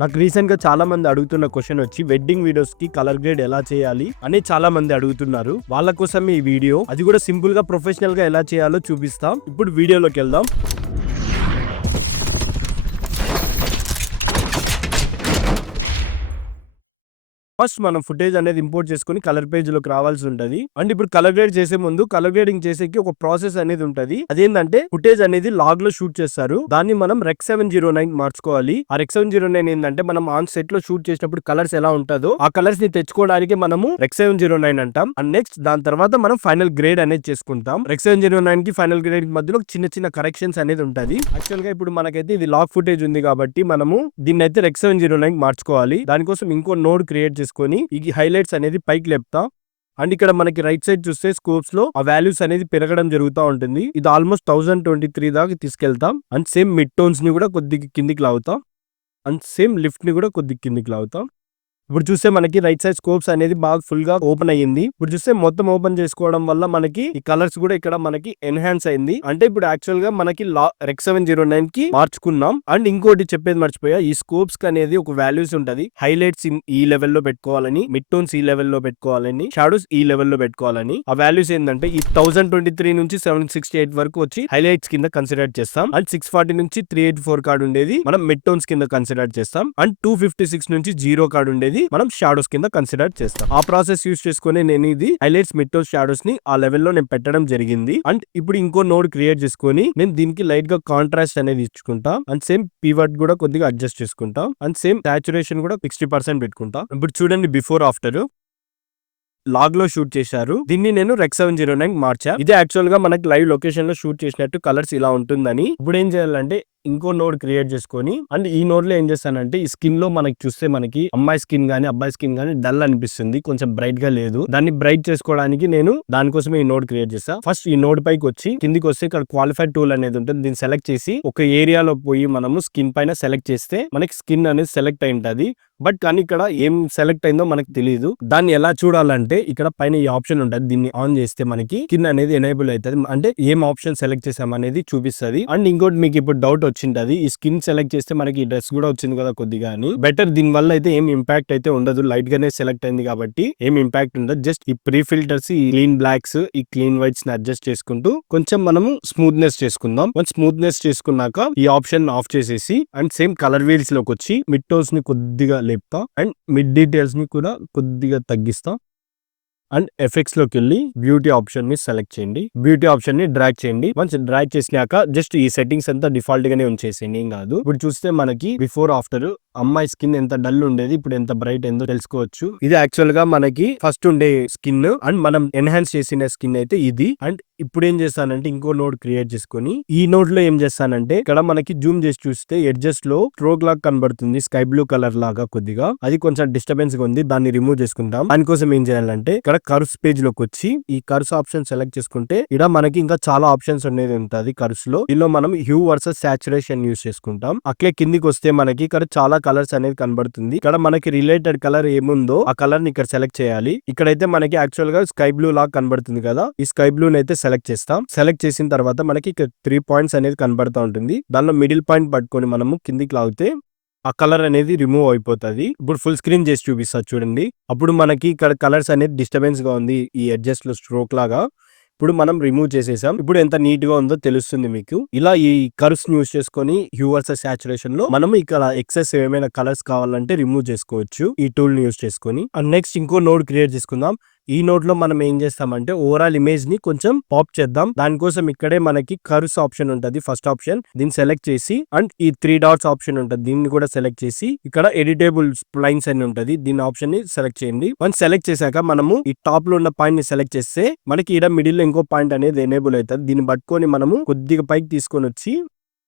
నాకు రీసెంట్ గా చాలా మంది అడుగుతున్న క్వశ్చన్ వచ్చి వెడ్డింగ్ వీడియోస్ కి కలర్ గ్రేడ్ ఎలా చేయాలి అని చాలా మంది అడుగుతున్నారు. వాళ్ళ కోసం ఈ వీడియో, అది కూడా సింపుల్ గా ప్రొఫెషనల్ గా ఎలా చేయాలో చూపిస్తాం. ఇప్పుడు వీడియోలోకి వెళ్దాం. ఫస్ట్ మనం ఫుటేజ్ అనేది ఇంపోర్ట్ చేసుకుని కలర్ పేజ్ లోకి రావాల్సి ఉంటది. అండ్ ఇప్పుడు కలర్ గ్రేడ్ చేసే ముందు కలర్ గ్రేడింగ్ చేసేకి ఒక ప్రాసెస్ అనేది ఉంటది. అదేంటంటే ఫుటేజ్ అనేది లాగ్ లో షూట్ చేస్తారు, దాన్ని మనం రెక్ 709 మార్చుకోవాలి. ఆ రెక్ 709 ఏంటంటే మనం ఆన్ సెట్ లో షూట్ చేసినప్పుడు కలర్స్ ఎలా ఉంటుందో ఆ కలర్స్ ని తెచ్చుకోవడానికి మనము రెక్ 709 అంటాం. అండ్ నెక్స్ట్ దాని తర్వాత మనం ఫైనల్ గ్రేడ్ అనేది చేసుకుంటాం. రెక్ 709 కి ఫైనల్ గ్రేడ్ మధ్యలో చిన్న చిన్న కరెక్షన్స్ అనేది ఉంటది. యాక్చువల్ గా ఇప్పుడు మనకైతే ఇది లాగ్ ఫుటేజ్ ఉంది కాబట్టి మనము దీన్ని అయితే రెక్ 709 మార్చుకోవాలి. దానికోసం ఇంకో నోడ్ క్రియేట్ చేసుకొని ఈ హైలైట్స్ అనేది పైకి లేపుతా. అండ్ ఇక్కడ మనకి రైట్ సైడ్ చూస్తే స్కోప్స్ లో ఆ వాల్యూస్ అనేది పెరగడం జరుగుతూ ఉంటుంది. ఇది ఆల్మోస్ట్ 1023 దాకా తీసుకెళ్తాం. అండ్ సేమ్ మిడ్ టోన్స్ ని కూడా కొద్దిగా కిందికి లాగుతాం. అండ్ సేమ్ లిఫ్ట్ ని కూడా కొద్దిగా కిందికి లాగుతాం. ఇప్పుడు చూస్తే మనకి రైట్ సైడ్ స్కోప్స్ అనేది బాగా ఫుల్ గా ఓపెన్ అయ్యింది. ఇప్పుడు చూస్తే మొత్తం ఓపెన్ చేసుకోవడం వల్ల మనకి ఈ కలర్స్ కూడా ఇక్కడ మనకి ఎన్హాన్స్ అయింది. అంటే ఇప్పుడు యాక్చువల్ గా మనకి రెక్ 709 కి మార్చుకున్నాం. అండ్ ఇంకోటి చెప్పేది మర్చిపోయా, ఈ స్కోప్స్ కి అనేది ఒక వాల్యూస్ ఉంటది. హైలైట్స్ ఈ లెవెల్ లో పెట్టుకోవాలని, మిడ్ టోన్స్ ఈ లెవెల్ లో పెట్టుకోవాలని, షాడోస్ ఈ లెవెల్ లో పెట్టుకోవాలని. ఆ వాల్యూస్ ఏంటంటే ఈ 1023 నుంచి 768 వరకు వచ్చి హైలైట్స్ కింద కన్సిడర్ చేస్తాం. అండ్ 640 నుంచి 384 కార్డ్ ఉండేది మనం మిడ్ టోన్స్ కింద కన్సిడర్ చేస్తాం. అండ్ 256 నుంచి 0 కార్డ్ ఉండేది మనం షాడోస్ కింద కన్సిడర్ చేస్తాం. ఆ ప్రాసెస్ యూస్ చేసుకుని నేను ఇది హైలైట్స్, మిడ్ టోన్స్, షాడోస్ ని ఆ లెవెల్లో నేను పెట్టడం జరిగింది. అండ్ ఇప్పుడు ఇంకో నోడ్ క్రియేట్ చేసుకొని నేను దీనికి లైట్ గా కాంట్రాస్ట్ అనేది ఇచ్చుకుంటా. అండ్ సేమ్ పీవర్డ్ కూడా కొద్దిగా అడ్జస్ట్ చేసుకుంటా. అండ్ సేమ్ సాచురేషన్ కూడా 60% పెట్టుకుంటా. ఇప్పుడు చూడండి బిఫోర్ ఆఫ్టర్ లాగ్ లో షూట్ చేశారు. దీన్ని నేను రెక్ 709 మార్చా. ఇదే యాక్చువల్ గా మనకి లైవ్ లొకేషన్ లో షూట్ చేసినట్టు కలర్స్ ఇలా ఉంటుందని. ఇప్పుడు ఏం చేయాలంటే ఇంకో నోడ్ క్రియేట్ చేసుకొని, అండ్ ఈ నోడ్ లో ఏం చేస్తానంటే ఈ స్కిన్ లో మనకి చూస్తే మనకి అమ్మాయి స్కిన్ గానీ అబ్బాయి స్కిన్ గానీ డల్ అనిపిస్తుంది, కొంచెం బ్రైట్ గా లేదు. దాన్ని బ్రైట్ చేసుకోవడానికి నేను దానికోసమే ఈ నోడ్ క్రియేట్ చేస్తా. ఫస్ట్ ఈ నోడ్ పైకి వచ్చి కిందికి వస్తే ఇక్కడ క్వాలిఫైడ్ టూల్ అనేది ఉంటుంది. దీన్ని సెలెక్ట్ చేసి ఒక ఏరియాలో పోయి మనము స్కిన్ పైన సెలెక్ట్ చేస్తే మనకి స్కిన్ అనేది సెలెక్ట్ అయి ఉంటది. బట్ కానీ ఇక్కడ ఏం సెలెక్ట్ అయిందో మనకు తెలియదు. దాన్ని ఎలా చూడాలంటే ఇక్కడ పైన ఈ ఆప్షన్ ఉంటుంది, దీన్ని ఆన్ చేస్తే మనకి స్కిన్ అనేది ఎనేబుల్ అవుతుంది. అంటే ఏం ఆప్షన్ సెలెక్ట్ చేసాం అనేది చూపిస్తుంది. అండ్ ఇంకోటి మీకు ఇప్పుడు డౌట్ వచ్చింటది, ఈ స్కిన్ సెలెక్ట్ చేస్తే మనకి డ్రెస్ కూడా వచ్చింది కదా కొద్దిగా అని. బెటర్ దీని వల్ల అయితే ఏం ఇంపాక్ట్ అయితే ఉండదు, లైట్ గానే సెలెక్ట్ అయింది కాబట్టి ఏం ఇంపాక్ట్ ఉండదు. జస్ట్ ఈ ప్రీ ఫిల్టర్స్, ఈ క్లీన్ బ్లాక్స్, ఈ క్లీన్ వైట్స్ ని అడ్జస్ట్ చేసుకుంటూ కొంచెం మనము స్మూత్నెస్ చేసుకుందాం. స్మూత్నెస్ చేసుకున్నాక ఈ ఆప్షన్ ఆఫ్ చేసేసి అండ్ సేమ్ కలర్ వీల్స్ లోకి వచ్చి మిడ్ టోన్స్ ని కొద్దిగా లేపుతా. అండ్ మిడ్ డీటెయిల్స్ ని కూడా కొద్దిగా తగ్గిస్తా. అండ్ ఎఫెక్ట్స్ లోకి వెళ్ళి బ్యూటీ ఆప్షన్ ని సెలెక్ట్ చేయండి. బ్యూటీ ఆప్షన్ ని డ్రాగ్ చేయండి. వన్స్ డ్రాగ్ చేసినాక జస్ట్ ఈ సెట్టింగ్స్ అంతా డిఫాల్ట్ గానే ఉంచేసేయండి, ఏం కాదు. ఇప్పుడు చూస్తే మనకి బిఫోర్ ఆఫ్టర్ అమ్మాయి స్కిన్ ఎంత డల్ ఉండేది, ఇప్పుడు ఎంత బ్రైట్ అయిందో తెలుసుకోవచ్చు. ఇది యాక్చువల్ గా మనకి ఫస్ట్ ఉండే స్కిన్. అండ్ మనం ఎన్హాన్స్ చేసిన స్కిన్ అయితే ఇది. అండ్ ఇప్పుడు ఏం చేస్తానంటే ఇంకో నోడ్ క్రియేట్ చేసుకొని ఈ నోడ్ లో ఏం చేస్తానంటే ఇక్కడ మనకి జూమ్ చేసి చూస్తే ఎడ్జెస్ లో స్ట్రోక్ లాగా కనబడుతుంది, స్కై బ్లూ కలర్ లాగా కొద్దిగా. అది కొంచెం డిస్టర్బెన్స్ గా ఉంది, దాన్ని రిమూవ్ చేసుకుంటాం. దానికోసం ఏం చేయాలంటే ఇక్కడ కర్వ్స్ పేజ్ లోకి వచ్చి ఈ కర్వ్స్ ఆప్షన్ సెలెక్ట్ చేసుకుంటే ఇక్కడ మనకి ఇంకా చాలా ఆప్షన్స్ అనేది ఉంటుంది కర్వ్స్ లో. దీనిలో మనం హ్యూ వర్సెస్ సాచురేషన్ యూస్ చేసుకుంటాం. అట్లే కిందికి వస్తే మనకి ఇక్కడ చాలా కలర్స్ అనేది కనబడుతుంది. ఇక్కడ మనకి రిలేటెడ్ కలర్ ఏముందో ఆ కలర్ ని ఇక్కడ సెలెక్ట్ చేయాలి. ఇక్కడైతే మనకి యాక్చువల్ గా స్కై బ్లూ లాగా కనబడుతుంది కదా, ఈ స్కై బ్లూ అయితే సెలెక్ట్ చేస్తాం. సెలెక్ట్ చేసిన తర్వాత మనకి ఇక్కడ 3 పాయింట్స్ అనేది కనబడుతూ ఉంటుంది. దానిలో మిడిల్ పాయింట్ పట్టుకొని మనము కిందికి లాగితే ఆ కలర్ అనేది రిమూవ్ అయిపోతుంది. ఇప్పుడు ఫుల్ స్క్రీన్ చేసి చూపిస్తా చూడండి. అప్పుడు మనకి ఇక్కడ కలర్స్ అనేది డిస్టర్బెన్స్ గా ఉంది, ఈ ఎడ్జెస్ లో స్ట్రోక్ లాగా. ఇప్పుడు మనం రిమూవ్ చేసేసాం. ఇప్పుడు ఎంత నీట్ గా ఉందో తెలుస్తుంది మీకు. ఇలా ఈ కర్వ్స్ యూస్ చేసుకొని హ్యూ వర్సెస్ సాచురేషన్ లో మనం ఇక్కడ ఎక్సెస్ ఏమైనా కలర్స్ కావాలంటే రిమూవ్ చేసుకోవచ్చు ఈ టూల్ ని యూస్ చేసుకొని. అండ్ నెక్స్ట్ ఇంకో నోడ్ క్రియేట్ చేసుకుందాం. ఈ నోడ్ లో మనం ఏం చేస్తామంటే ఓవరాల్ ఇమేజ్ ని కొంచెం పాప్ చేద్దాం. దానికోసం ఇక్కడే మనకి కర్వ్స్ ఆప్షన్ ఉంటది, ఫస్ట్ ఆప్షన్. దీన్ని సెలెక్ట్ చేసి అండ్ ఈ 3 డాట్స్ ఆప్షన్ ఉంటది, దీన్ని కూడా సెలెక్ట్ చేసి ఇక్కడ ఎడిటేబుల్ స్ప్లైన్స్ అని ఉంటది, దీని ఆప్షన్ ని సెలెక్ట్ చేయండి. వన్స్ సెలెక్ట్ చేశాక మనము ఈ టాప్ లో ఉన్న పాయింట్ ని సెలెక్ట్ చేస్తే మనకి ఇక్కడ మిడిల్ లో ఇంకో పాయింట్ అనేది ఎనేబుల్ అవుతుంది. దీన్ని పట్టుకొని మనము కొద్దిగా పైకి తీసుకొని వచ్చి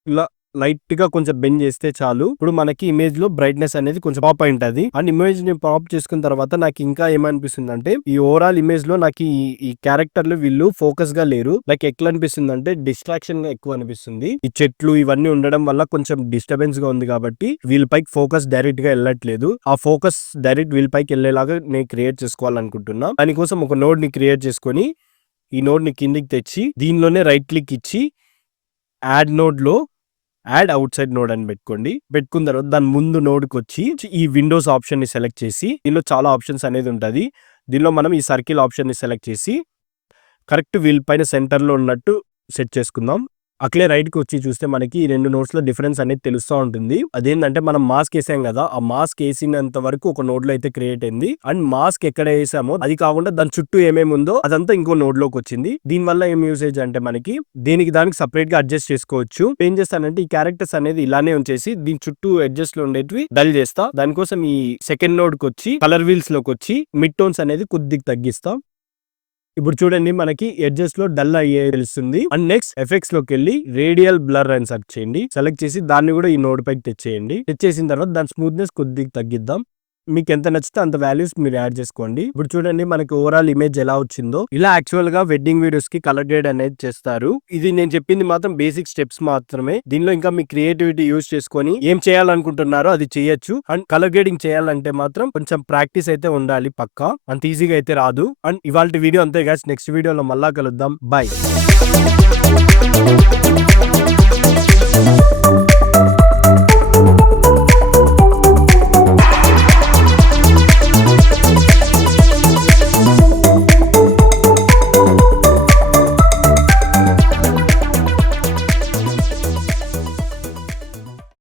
ఇలా లైట్ గా కొంచెం బెండ్ చేస్తే చాలు. ఇప్పుడు మనకి ఇమేజ్ లో బ్రైట్నెస్ అనేది కొంచెం పాప్ అయి ఉంటది. అండ్ ఇమేజ్ ని పాప్ చేసుకున్న తర్వాత నాకు ఇంకా ఏమనిపిస్తుంది అంటే ఈ ఓవరాల్ ఇమేజ్ లో నాకు ఈ క్యారెక్టర్లు వీళ్ళు ఫోకస్ గా లేరు. లైక్ ఎట్లా అనిపిస్తుంది అంటే డిస్ట్రాక్షన్ గా ఎక్కువ అనిపిస్తుంది. ఈ చెట్లు ఇవన్నీ ఉండడం వల్ల కొంచెం డిస్టర్బెన్స్ గా ఉంది కాబట్టి వీళ్ళ పైకి ఫోకస్ డైరెక్ట్ గా వెళ్ళట్లేదు. ఆ ఫోకస్ డైరెక్ట్ వీళ్ళ పైకి వెళ్ళేలాగా నేను క్రియేట్ చేసుకోవాలనుకుంటున్నా. దానికోసం ఒక నోడ్ ని క్రియేట్ చేసుకొని ఈ నోడ్ ని కిందికి తెచ్చి దీనిలోనే రైట్ క్లిక్ ఇచ్చి యాడ్ నోడ్ లో యాడ్ అవుట్ సైడ్ నోడ్ అని పెట్టుకున్న తర్వాత దాని ముందు నోడ్కి వచ్చి ఈ విండోస్ ఆప్షన్ ని సెలెక్ట్ చేసి దీనిలో చాలా ఆప్షన్స్ అనేది ఉంటుంది. దీనిలో మనం ఈ సర్కిల్ ఆప్షన్ ని సెలెక్ట్ చేసి కరెక్ట్ వీల్ పైన సెంటర్ లో ఉన్నట్టు సెట్ చేసుకుందాం. అట్లే రైట్ కి వచ్చి చూస్తే మనకి ఈ 2 నోట్స్ లో డిఫరెన్స్ అనేది తెలుస్తూ ఉంటుంది. అదేంటంటే మనం మాస్క్ వేసాం కదా, ఆ మాస్క్ వేసినంత వరకు ఒక నోడ్ లో అయితే క్రియేట్ అయింది. అండ్ మాస్క్ ఎక్కడ వేసామో అది కాకుండా దాని చుట్టూ ఏమేమి ఉందో అదంతా ఇంకో నోడ్ లోకి వచ్చింది. దీని వల్ల ఏం యూసేజ్ అంటే మనకి దానికి సపరేట్ గా అడ్జస్ట్ చేసుకోవచ్చు. ఏం చేస్తానంటే ఈ క్యారెక్టర్స్ అనేది ఇలానే ఉంచేసి దీని చుట్టూ అడ్జస్ట్ లో ఉండేటివి డల్ చేస్తా. దానికోసం ఈ సెకండ్ నోడ్ కి వచ్చి కలర్ వీల్స్ లోకి వచ్చి మిడ్ టోన్స్ అనేది కొద్దిగా తగ్గిస్తాం. ఇప్పుడు చూడండి మనకి ఎడ్జెస్ లో డల్ అయ్యే తెలుస్తుంది. అండ్ నెక్స్ట్ ఎఫెక్ట్స్ లోకి వెళ్ళి రేడియల్ బ్లర్ అని సెర్చ్ చేయండి. సెలెక్ట్ చేసి దాన్ని కూడా ఈ నోడ్ పైకి తెచ్చేయండి. తెచ్చేసిన తర్వాత దాని స్మూత్నెస్ కొద్దిగా తగ్గిద్దాం. మీకు ఎంత నచ్చితే అంత వాల్యూస్ మీరు యాడ్ చేసుకోండి. ఇప్పుడు చూడండి మనకి ఓవరాల్ ఇమేజ్ ఎలా వచ్చిందో. ఇలా యాక్చువల్ గా వెడ్డింగ్ వీడియోస్ కి కలర్ గ్రేడ్ అనేది చేస్తారు. ఇది నేను చెప్పింది మాత్రం బేసిక్ స్టెప్స్ మాత్రమే. దీనిలో ఇంకా మీ క్రియేటివిటీ యూజ్ చేసుకొని ఏం చేయాలనుకుంటున్నారో అది చేయొచ్చు. అండ్ కలర్ గ్రేడింగ్ చేయాలంటే మాత్రం కొంచెం ప్రాక్టీస్ అయితే ఉండాలి పక్కా. అంత ఈజీగా అయితే రాదు. అండ్ ఇవాళ వీడియో అంతే గైస్. నెక్స్ట్ వీడియోలో మళ్ళా కలుద్దాం. బై.